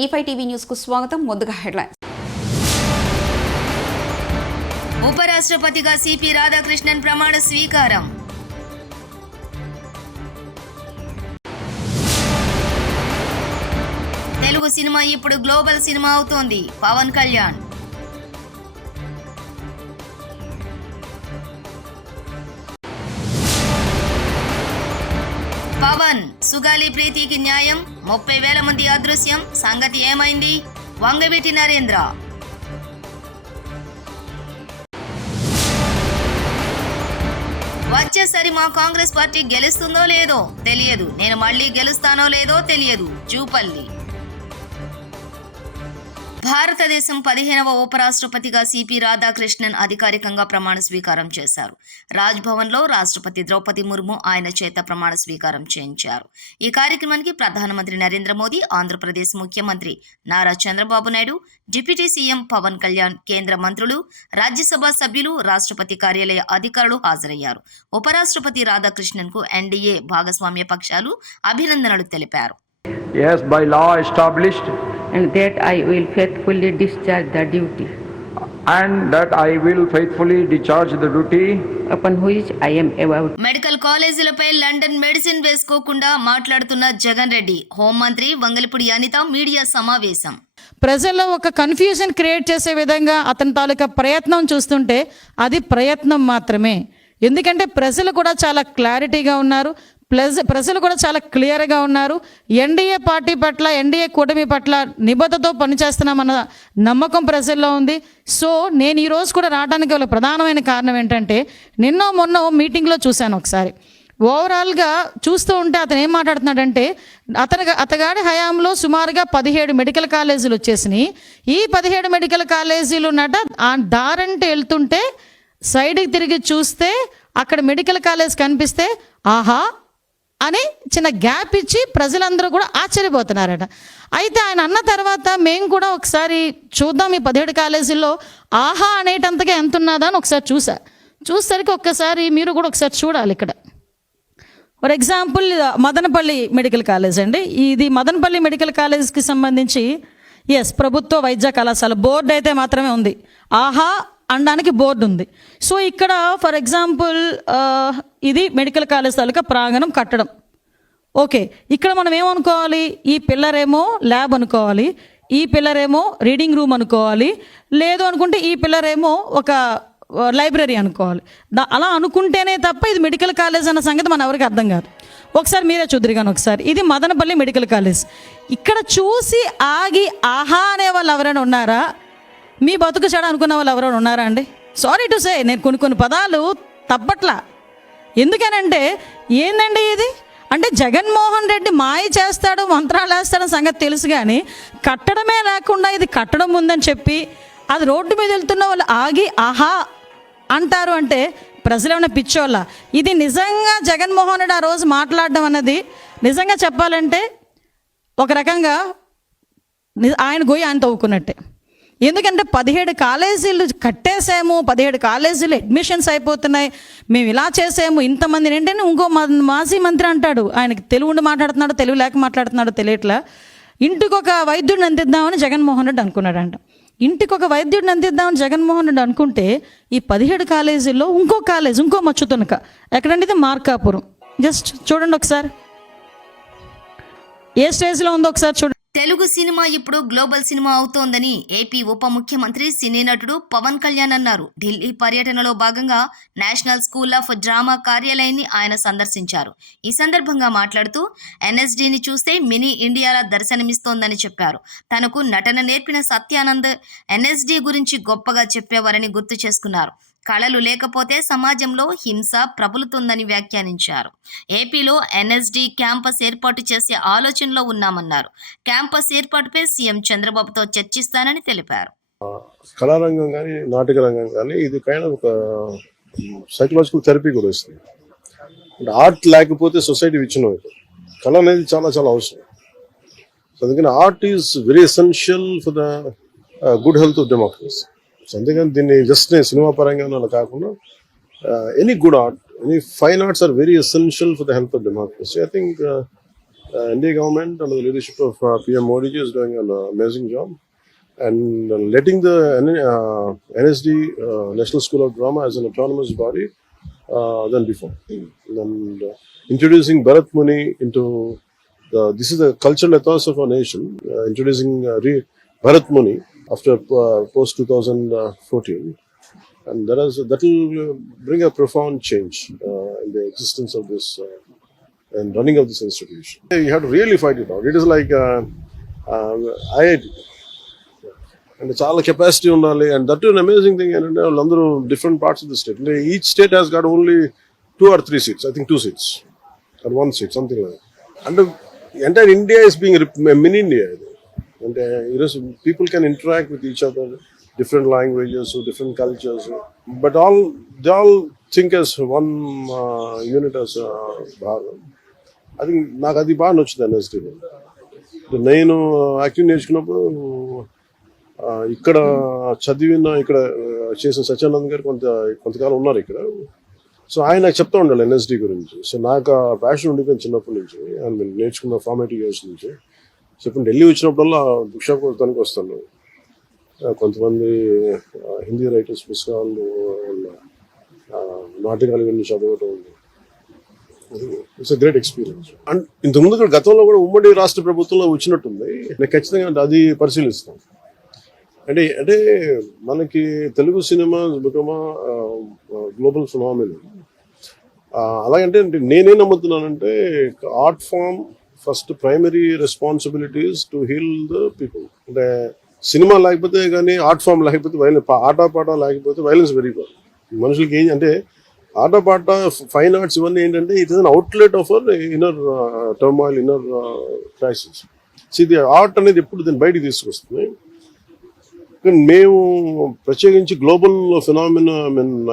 E5 TV news కు స్వాగతం. ముందుగా హెడ్లైన్స్. ఉపరాష్ట్రపతిగా సిపి రాధాకృష్ణన్ ప్రమాణ స్వీకారం. తెలుగు సినిమా ఇప్పుడు గ్లోబల్ సినిమా అవుతోంది. పవన్ కళ్యాణ్. పవన్ సుగాలి ప్రీతికి న్యాయం, 30,000 మంది అదృశ్యం, సంగతి ఏమైంది? వంగవీటి నరేంద్ర. వచ్చేసరి మా కాంగ్రెస్ పార్టీ గెలుస్తుందో లేదో తెలియదు, నేను మళ్ళీ గెలుస్తానో లేదో తెలియదు. జూపల్లి. భారతదేశం 15వ ఉపరాష్ట్రపతిగా సిపి రాధాకృష్ణన్ అధికారికంగా ప్రమాణ స్వీకారం చేశారు. రాజ్భవన్లో రాష్ట్రపతి ద్రౌపది ముర్ము ఆయన చేత ప్రమాణ స్వీకారం చేయించారు. ఈ కార్యక్రమానికి ప్రధానమంత్రి నరేంద్ర మోదీ, ఆంధ్రప్రదేశ్ ముఖ్యమంత్రి నారా చంద్రబాబు నాయుడు, డిప్యూటీ సీఎం పవన్ కళ్యాణ్, కేంద్ర మంత్రులు, రాజ్యసభ సభ్యులు, రాష్ట్రపతి కార్యాలయ అధికారులు హాజరయ్యారు. ఉపరాష్ట్రపతి రాధాకృష్ణన్ కు ఎన్డీఏ భాగస్వామ్య పక్షాలు అభినందనలు తెలిపారు. Yes, by law established. And that I will faithfully discharge the duty. And that I will faithfully discharge the duty. Upon which I am about. Medical కాలేజీలపై లండన్ మెడిసిన్ వేసుకోకుండా మాట్లాడుతున్న జగన్ రెడ్డి. హోంమంత్రి వంగలపూడి అనిత మీడియా సమావేశం. ప్రజల్లో ఒక కన్ఫ్యూజన్ క్రియేట్ చేసే విధంగా అతని తాలూకా ప్రయత్నం చూస్తుంటే అది ప్రయత్నం మాత్రమే. ఎందుకంటే ప్రజలు కూడా చాలా క్లారిటీగా ఉన్నారు, ప్రజలు కూడా చాలా క్లియర్గా ఉన్నారు. ఎన్డీఏ పార్టీ పట్ల, ఎన్డీఏ కూటమి పట్ల నిబద్ధతతో పనిచేస్తున్నామన్న నమ్మకం ప్రజల్లో ఉంది. సో నేను ఈరోజు కూడా రావడానికి గల ప్రధానమైన కారణం ఏంటంటే, మొన్న మీటింగ్లో చూశాను ఒకసారి. ఓవరాల్గా చూస్తూ ఉంటే అతను ఏం మాట్లాడుతున్నాడంటే, అతగాడి హయాంలో సుమారుగా 17 మెడికల్ కాలేజీలు వచ్చేసినాయి. ఈ 17 మెడికల్ కాలేజీలు ఆ దారంటే వెళ్తుంటే సైడ్కి తిరిగి చూస్తే అక్కడ మెడికల్ కాలేజ్ కనిపిస్తే ఆహా అని చిన్న గ్యాప్ ఇచ్చి ప్రజలందరూ కూడా ఆశ్చర్యపోతున్నారట. అయితే ఆయన అన్న తర్వాత మేము కూడా ఒకసారి చూద్దాం ఈ 17 కాలేజీల్లో ఆహా అనేటంతగా ఎంత ఉన్నదా అని ఒకసారి చూసేసరికి ఒక్కసారి మీరు కూడా ఒకసారి చూడాలి. ఇక్కడ for example Madanapalle medical college అండి. ఇది మదనపల్లి మెడికల్ కాలేజ్కి సంబంధించి ప్రభుత్వ వైద్య కళాశాల బోర్డు అయితే మాత్రమే ఉంది. ఆహా అనడానికి బోర్డు ఉంది. సో ఇక్కడ ఫర్ ఎగ్జాంపుల్ ఇది మెడికల్ కాలేజ్ తాలూకా ప్రాంగణం కట్టడం. ఓకే, ఇక్కడ మనం ఏమనుకోవాలి? ఈ పిల్లర్ ఏమో ల్యాబ్ అనుకోవాలి, ఈ పిల్లర్ ఏమో రీడింగ్ రూమ్ అనుకోవాలి, లేదు అనుకుంటే ఈ పిల్లర్ ఏమో ఒక లైబ్రరీ అనుకోవాలి. అలా అనుకుంటేనే తప్ప ఇది మెడికల్ కాలేజ్ అన్న సంగతి మన ఎవరికి అర్థం కాదు. ఒకసారి మీరే చూద్దరు కానీ ఒకసారి. ఇది మదనపల్లి మెడికల్ కాలేజ్. ఇక్కడ చూసి ఆగి ఆహా అనే వాళ్ళు ఎవరైనా ఉన్నారా? మీ బతుకు చెడ అనుకున్న వాళ్ళు ఎవరైనా ఉన్నారా అండి? సారీ టు సే, నేను కొన్ని పదాలు తప్పట్లా. ఎందుకనంటే ఏందండి ఇది అంటే, జగన్మోహన్ రెడ్డి మాయ చేస్తాడు, మంత్రాలు వేస్తాడని సంగతి తెలుసు, కానీ కట్టడమే లేకుండా ఇది కట్టడం ఉందని చెప్పి అది రోడ్డు మీద వెళ్తున్న వాళ్ళు ఆగి ఆహా అంటారు అంటే ప్రజలు ఏమైనా పిచ్చోళ్ళ? ఇది నిజంగా జగన్మోహన్ రెడ్డి ఆ రోజు మాట్లాడడం అన్నది నిజంగా చెప్పాలంటే ఒక రకంగా ఆయన గొయ్యి ఆయన తవ్వుకున్నట్టే. ఎందుకంటే 17 కాలేజీలు కట్టేసాము, 17 కాలేజీలు అడ్మిషన్స్ అయిపోతున్నాయి, మేము ఇలా చేసాము, ఇంతమందిని ఏంటంటే ఇంకో మాజీ మంత్రి అంటాడు, ఆయనకి తెలుగు ఉండి మాట్లాడుతున్నాడు, తెలుగు లేక మాట్లాడుతున్నాడు తెలియట్లా, ఇంటికి ఒక వైద్యుడిని అందిద్దామని జగన్మోహన్ రెడ్డి అనుకున్నాడంట. ఇంటికి ఒక వైద్యుడిని అందిద్దామని జగన్మోహన్ రెడ్డి అనుకుంటే ఈ 17 కాలేజీల్లో ఇంకో కాలేజ్, ఇంకో మచ్చుతునక ఎక్కడంటే ఇది మార్కాపురం. జస్ట్ చూడండి ఒకసారి ఏ స్టేజ్లో ఉందో ఒకసారి చూడండి. తెలుగు సినిమా ఇప్పుడు గ్లోబల్ సినిమా అవుతోందని ఏపీ ఉప ముఖ్యమంత్రి సినీ నటుడు పవన్ కళ్యాణ్ అన్నారు. ఢిల్లీ పర్యటనలో భాగంగా నేషనల్ స్కూల్ ఆఫ్ డ్రామా కార్యాలయాన్ని ఆయన సందర్శించారు. ఈ సందర్భంగా మాట్లాడుతూ ఎన్ఎస్డిని చూస్తే మినీ ఇండియాలా దర్శనమిస్తోందని చెప్పారు. తనకు నటన నేర్పిన సత్యానంద్ ఎన్ఎస్డి గురించి గొప్పగా చెప్పేవారని గుర్తు చేసుకున్నారు. కళలు లేకపోతే సమాజంలో హింస ప్రబలుతుందని వ్యాఖ్యానించారు. ఏపీలో ఎన్ఎస్డి క్యాంపస్ ఏర్పాటు చేసే ఆలోచనలో ఉన్నామన్నారు. క్యాంపస్ ఏర్పాటుపై సీఎం చంద్రబాబుతో చర్చిస్తానని తెలిపారు. కళారంగం కానీ నాటక రంగం కానీ ఇది కైండ్ ఒక సైకలాజికల్ థెరపీ కూడా ఇస్తుంది. ఆర్ట్ లేకపోతే సొసైటీ విచ్ఛిన్నం అవుతుంది. కళ అనేది చాలా చాలా అవసరం. అందుకని art is very essential for the good health of democracy. అందుకని దీన్ని జస్ట్ నేను సినిమా పరంగా కాకుండా any good art, any fine arts are very essential for the health of democracy. I think NDA government under the leadership of PM Modi ji is doing an amazing job, and letting the NSD National School of Drama as an autonomous body than before, and introducing Bharat Muni into this is the cultural ethos of our nation. Introducing Bharat Muni after post 2014, and that will bring a profound change in the existence of this and running of this institution. You have to really fight it out. It is like IIT. And చాలా capacity ఉండాలి, and that an amazing thing ఏంటంటే వాళ్ళందరూ different parts of the state. అంటే each state has got only 2 or 3 seats, I think 2 seats or 1 seat, something like that. And entire India is being mini India. And people can interact with each other, different languages, different cultures, but they all think as one unit as Bharat. I think నాకు అది బాగా నచ్చుతుంది ఎన్ఎస్డీలో. నేను acting నేర్చుకున్నప్పుడు ఇక్కడ చదివిన ఇక్కడ చేసిన సత్యానంద్ గారు కొంతకాలం ఉన్నారు ఇక్కడ. సో ఆయన నాకు చెప్తా ఉండాలి ఎన్ఎస్డి గురించి. సో నాకు ఆ ప్యాషన్ ఉండిపోయింది చిన్నప్పటి నుంచి, నేను నేర్చుకున్న ఫార్మేటివ్ ఇయర్స్ నుంచి. సో ఇప్పుడు ఢిల్లీ వచ్చినప్పుడల్లా బుక్ షాప్ తనకి వస్తాను. కొంతమంది హిందీ రైటర్స్ పుస్తకాలు, నాటకాలు ఇవన్నీ చదవటం. It's a great experience. And ఇంతకుముందు కూడా గతంలో కూడా ఉమ్మడి రాష్ట్ర ప్రభుత్వంలో వచ్చినట్టుంది. నేను ఖచ్చితంగా అది పరిశీలిస్తాను. అంటే మనకి తెలుగు సినిమా గ్లోబల్ ఫినామినన్. అలాగంటే నేనేం నమ్ముతున్నానంటే art form first primary responsibilities to heal the people. అంటే సినిమా లేకపోతే కానీ, ఆర్ట్ ఫామ్ లేకపోతే వైలెన్స్, ఆటపాట లేకపోతే వైలెన్స్ పెరిగిపోతుంది మనుషులకి. ఏం అంటే ఆటపాట, ఫైన్ ఆర్ట్స్ ఇవన్నీ ఏంటంటే it is an outlet of our inner turmoil, inner crisis. ఇది ఆర్ట్ అనేది ఎప్పుడు దీన్ని బయటికి తీసుకొస్తుంది. మేము ప్రత్యేకించి గ్లోబల్ ఫినామినా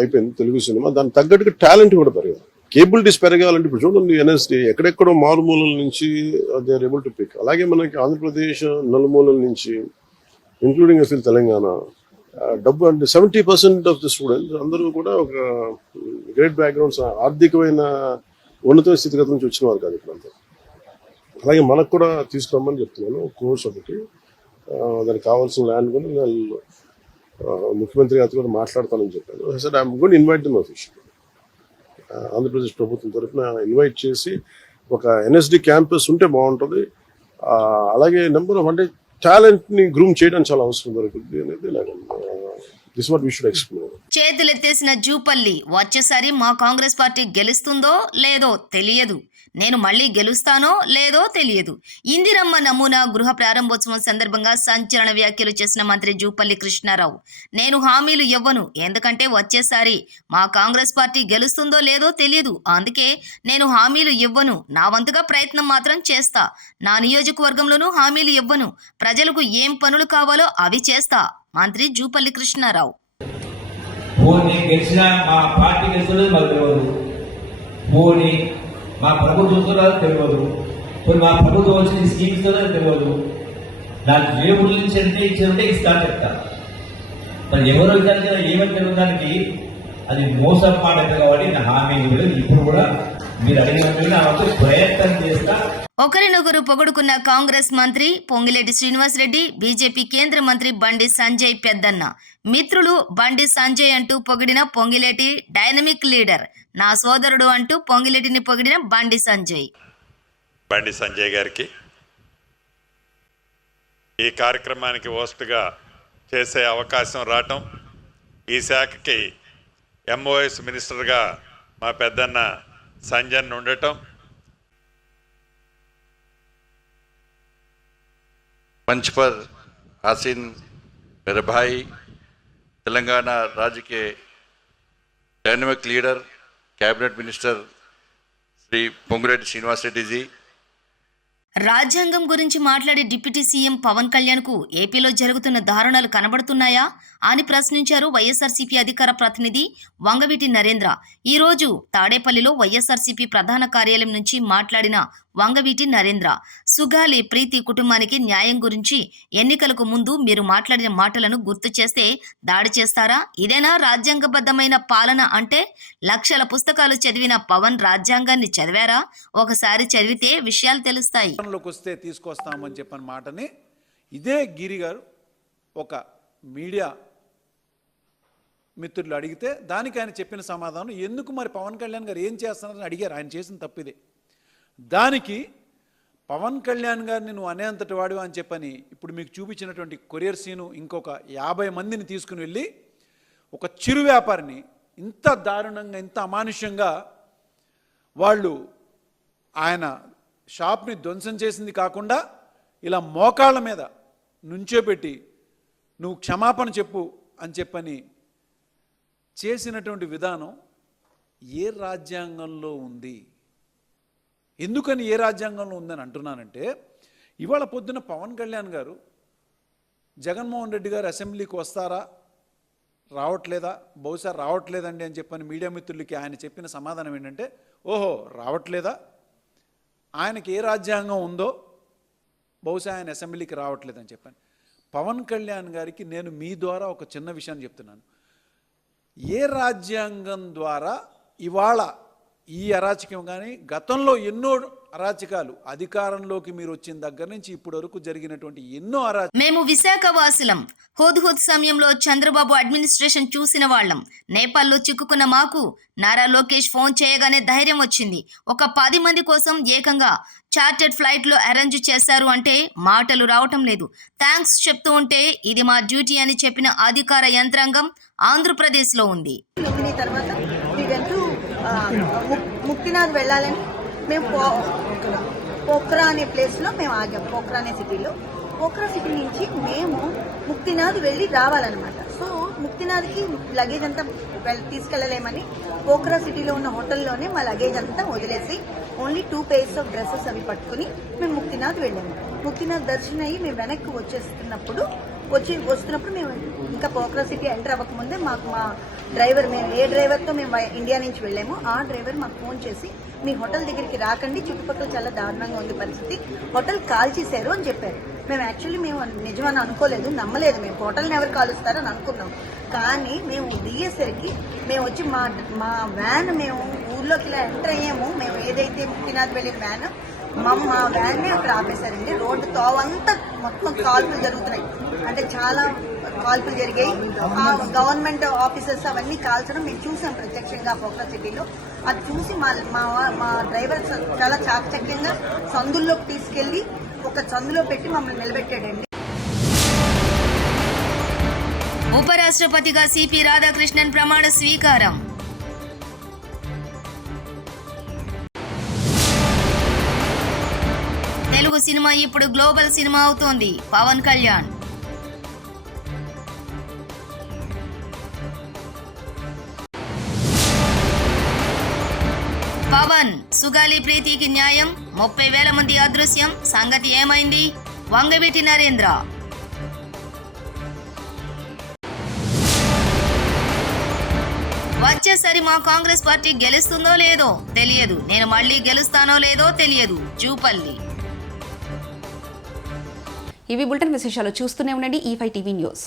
అయిపోయింది తెలుగు సినిమా. దానికి తగ్గట్టుగా టాలెంట్ కూడా పెరగాలి, కేబిలిటీస్ పెరగాలంటే. ఇప్పుడు చూడండి ఎన్ఎస్డి ఎక్కడెక్కడో మారుమూలల నుంచి they are able to pick. అలాగే మనకి ఆంధ్రప్రదేశ్ నలుమూలల నుంచి, ఇంక్లూడింగ్ అసలు తెలంగాణ, డబ్బు అంటే 70% ఆఫ్ ది స్టూడెంట్స్ అందరూ కూడా ఒక గ్రేట్ బ్యాక్గ్రౌండ్స్, ఆర్థికమైన ఉన్నత స్థితిగతి నుంచి వచ్చిన వారు కాదు ఇక్కడంతా. అలాగే మనకు కూడా తీసుకురమ్మని చెప్తున్నాను కోర్స్ ఒకటి. దానికి కావాల్సిన ల్యాండ్ కూడా నేను ముఖ్యమంత్రి గారితో కూడా మాట్లాడతానని చెప్పాను. Sir I'm going to invite them official. Andhra Pradesh ప్రభుత్వం తరఫున ఇన్వైట్ చేసి ఒక ఎన్ఎస్డి క్యాంపస్ ఉంటే బాగుంటుంది. అలాగే నెంబర్ ఆఫ్ అంటే టాలెంట్ని గ్రూమ్ చేయడం చాలా అవసరం దొరుకుతుంది అనేది this what we should explore. చేతులెత్తేసిన జూపల్లి, వచ్చేసారి మా కాంగ్రెస్ పార్టీ గెలుస్తుందో లేదో తెలియదు, నేను మళ్ళీ గెలుస్తానో లేదో తెలియదు. ఇందిరమ్మ నమూనా గృహ ప్రారంభోత్సవం సందర్భంగా సంచలన వ్యాఖ్యలు చేసిన మంత్రి జూపల్లి కృష్ణారావు, నేను హామీలు ఇవ్వను, ఎందుకంటే వచ్చేసారి మా కాంగ్రెస్ పార్టీ గెలుస్తుందో లేదో తెలియదు, అందుకే నేను హామీలు ఇవ్వను, నా వంతుగా ప్రయత్నం మాత్రం చేస్తా, నా నియోజకవర్గంలోనూ హామీలు ఇవ్వను, ప్రజలకు ఏం పనులు కావాలో అవి చేస్తా. మంత్రి జూపల్లి కృష్ణారావు. మా ప్రభుత్వం తెలియదు, ఇప్పుడు మా ప్రభుత్వం వచ్చిన స్కీమ్స్ తెలియదు, నాకు ఏ ఊళ్ళ నుంచి అంటే ఇచ్చారంటే ఇస్తా చెప్తా. మరి ఎవరో ఇదానికి ఏమని తెలియడానికి అది మోసం మాట కాబట్టి నా హామీ ఇప్పుడు కూడా మీరు అడిగినట్టు నా ప్రయత్నం చేస్తా. ఒకరినొకరు పొగుడుకున్న కాంగ్రెస్ మంత్రి పొంగిలేటి శ్రీనివాసరెడ్డి, బీజేపీ కేంద్ర మంత్రి బండి సంజయ్ పెద్దన్న. మిత్రులు బండి సంజయ్ అంటూ పొగిడిన పొంగిలేటి డైనమిక్ లీడర్, నా సోదరుడు అంటూ పొంగిలేటిని పొగిడిన బండి సంజయ్. బండి సంజయ్ గారికి ఈ కార్యక్రమానికి హోస్ట్గా చేసే అవకాశం రావటం, ఈ శాఖకి ఎంఓఎస్ మినిస్టర్గా మా పెద్దన్న సంజయ్ ఉండటం, मंच पर आसीन मेरे भाई तेलंगाना राज्य के dynamic leader cabinet minister Shri Pongireddy Srinivas Reddy ji, రాజ్యాంగం గురించి మాట్లాడే డిప్యూటీ సీఎం పవన్ కళ్యాణ్కు ఏపీలో జరుగుతున్న దారుణాలు కనబడుతున్నాయా అని ప్రశ్నించారు వైఎస్ఆర్సీపీ అధికార ప్రతినిధి వంగవీటి నరేంద్ర. ఈరోజు తాడేపల్లిలో వైఎస్ఆర్సీపీ ప్రధాన కార్యాలయం నుంచి మాట్లాడిన వంగవీటి నరేంద్ర. సుగాలి ప్రీతి కుటుంబానికి న్యాయం గురించి ఎన్నికలకు ముందు మీరు మాట్లాడిన మాటలను గుర్తు చేస్తే దాడి చేస్తారా? ఇదేనా రాజ్యాంగబద్ధమైన పాలన అంటే? లక్షల పుస్తకాలు చదివిన పవన్ రాజ్యాంగాన్ని చదివారా? ఒకసారి చదివితే విషయాలు తెలుస్తాయి. వస్తే తీసుకొస్తామని చెప్పిన మాటని ఇదే గిరి గారు ఒక మీడియా మిత్రులు అడిగితే దానికి ఆయన చెప్పిన సమాధానం, ఎందుకు మరి పవన్ కళ్యాణ్ గారు ఏం చేస్తున్నారని అడిగారు. ఆయన చేసిన తప్పిదే. దానికి పవన్ కళ్యాణ్ గారిని నువ్వు అనేంతటి వాడు అని చెప్పని ఇప్పుడు మీకు చూపించినటువంటి కొరియర్ సీను ఇంకొక 50 మందిని తీసుకుని వెళ్ళి ఒక చిరు వ్యాపారిని ఇంత దారుణంగా, ఇంత అమానుష్యంగా వాళ్ళు ఆయన షాప్ని ధ్వంసం చేసింది కాకుండా ఇలా మోకాళ్ళ మీద నుంచోబెట్టి నువ్వు క్షమాపణ చెప్పు అని చెప్పని చేసినటువంటి విధానం ఏ రాజ్యాంగంలో ఉంది? ఎందుకని ఏ రాజ్యాంగంలో ఉందని అంటున్నానంటే, ఇవాళ పొద్దున పవన్ కళ్యాణ్ గారు జగన్మోహన్ రెడ్డి గారు అసెంబ్లీకి వస్తారా, రావట్లేదా, బహుశా రావట్లేదండి అని చెప్పని మీడియా మిత్రులకి ఆయన చెప్పిన సమాధానం ఏంటంటే, ఓహో రావట్లేదా, ఆయనకి ఏ రాజ్యాంగం ఉందో బహుశా ఆయన అసెంబ్లీకి రావట్లేదని చెప్పాను. పవన్ కళ్యాణ్ గారికి నేను మీ ద్వారా ఒక చిన్న విషయాన్ని చెప్తున్నాను. ఏ రాజ్యాంగం ద్వారా ఇవాళ ఈ అరాచకం కానీ గతంలో ఎన్నో అరాచకాలు అధికారంలోకి మీరు వచ్చిన దగ్గర నుంచి ఇప్పటి వరకు జరిగినటువంటి ఎన్నో మేము విశాఖ వాసులం. హుద్హుద్ సమయంలో చంద్రబాబు అడ్మినిస్ట్రేషన్ చూసిన వాళ్ళం. నేపాల్లో చిక్కుకున్న మాకు నారా లోకేష్ ఫోన్ చేయగానే ధైర్యం వచ్చింది. ఒక 10 మంది కోసం ఏకంగా చార్టెడ్ ఫ్లైట్లో అరేంజ్ చేశారు అంటే మాటలు రావటం లేదు. థ్యాంక్స్ చెప్తూ ఉంటే ఇది మా డ్యూటీ అని చెప్పిన అధికార యంత్రాంగం ఆంధ్రప్రదేశ్లో ఉంది. తర్వాత ముక్తినాథ్ వెళ్ళాలని మేము పోఖ్రా అనే ప్లేస్లో మేము ఆగాం. పోఖ్రా అనే సిటీలో. పోఖ్రా సిటీ నుంచి మేము ముక్తినాథ్ వెళ్ళి రావాలన్నమాట. సో ముక్తినాథ్కి లగేజ్ అంతా తీసుకెళ్ళలేమని పోఖ్రా సిటీలో ఉన్న హోటల్లోనే మా లగేజ్ అంతా వదిలేసి ఓన్లీ 2 pairs ఆఫ్ డ్రెస్సెస్ అవి పట్టుకుని మేము ముక్తినాథ్ వెళ్ళాము. ముక్తినాథ్ దర్శనం అయ్యి మేము వెనక్కి వస్తున్నప్పుడు మేము ఇంకా పోఖ్రా సిటీ ఎంటర్ అవ్వకముందే మాకు మా డ్రైవర్, మేము ఏ డ్రైవర్తో మేము ఇండియా నుంచి వెళ్ళామో ఆ డ్రైవర్ మాకు ఫోన్ చేసి మీ హోటల్ దగ్గరికి రాకండి, చుట్టుపక్కల చాలా దారుణంగా ఉంది పరిస్థితి, హోటల్ కాల్ చేశారు అని చెప్పారు. మేము యాక్చువల్లీ నిజమని అనుకోలేదు, నమ్మలేదు. మేము హోటల్ని ఎవరు కాలుస్తారని అనుకున్నాం. కానీ మేము దిగేసరికి మేము వచ్చి మా వ్యాన్ మేము ఊర్లోకి ఇలా ఎంటర్ అయ్యాము. మేము ఏదైతే ముక్తినాథ్ వెళ్ళిన వ్యాన్ మా వ్యాన్ని అక్కడ ఆపేశారండి. రోడ్డు తోవంతా మొత్తం కాల్పులు జరుగుతున్నాయి. అంటే చాలా కాల్పులు జరిగాయి. ఆ గవర్నమెంట్ ఆఫీసర్స్ అవన్నీ కాల్చడం మేము చూసాం ప్రత్యక్షంగా పోఖ్రా సిటీలో. అది చూసి మా డ్రైవర్ చాలా చాకచక్యంగా సందుల్లోకి తీసుకెళ్లి ఒక సందులో పెట్టి మమ్మల్ని నిలబెట్టాడండి. ఉపరాష్ట్రపతిగా సిపి రాధాకృష్ణన్ ప్రమాణ స్వీకారం. తెలుగు సినిమా ఇప్పుడు గ్లోబల్ సినిమా అవుతోంది. పవన్ కళ్యాణ్ పవన్ సుగాలి ప్రీతికి న్యాయం, 30,000 మంది అదృశ్యం, సంగతి ఏమైంది? వంగవీటి నరేంద్ర. వచ్చేసరి మా కాంగ్రెస్ పార్టీ గెలుస్తుందో లేదో తెలియదు, నేను మళ్ళీ గెలుస్తానో లేదో తెలియదు. జూపల్లి. ఇవి బులెటిన్ విశేషాలు. చూస్తూనే ఉండండి E5 టీవీ న్యూస్.